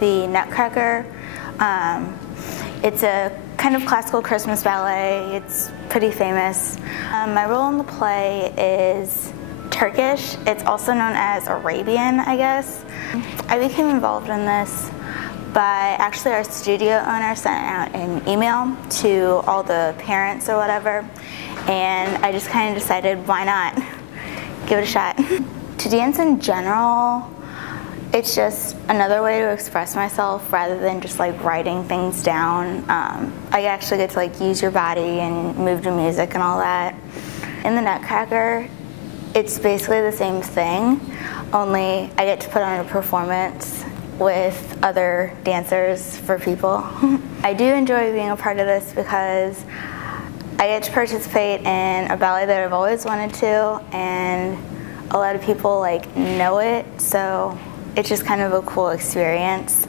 the Nutcracker. It's a kind of classical Christmas ballet. It's pretty famous. My role in the play is Turkish. It's also known as Arabian, I guess. I became involved in this by actually our studio owner sent out an email to all the parents or whatever, and I just kind of decided, why not? Give it a shot. To dance in general, it's just another way to express myself rather than just like writing things down. I actually get to like use your body and move to music and all that. In the Nutcracker, it's basically the same thing, only I get to put on a performance with other dancers for people. I do enjoy being a part of this because I get to participate in a ballet that I've always wanted to, and a lot of people like know it, so it's just kind of a cool experience.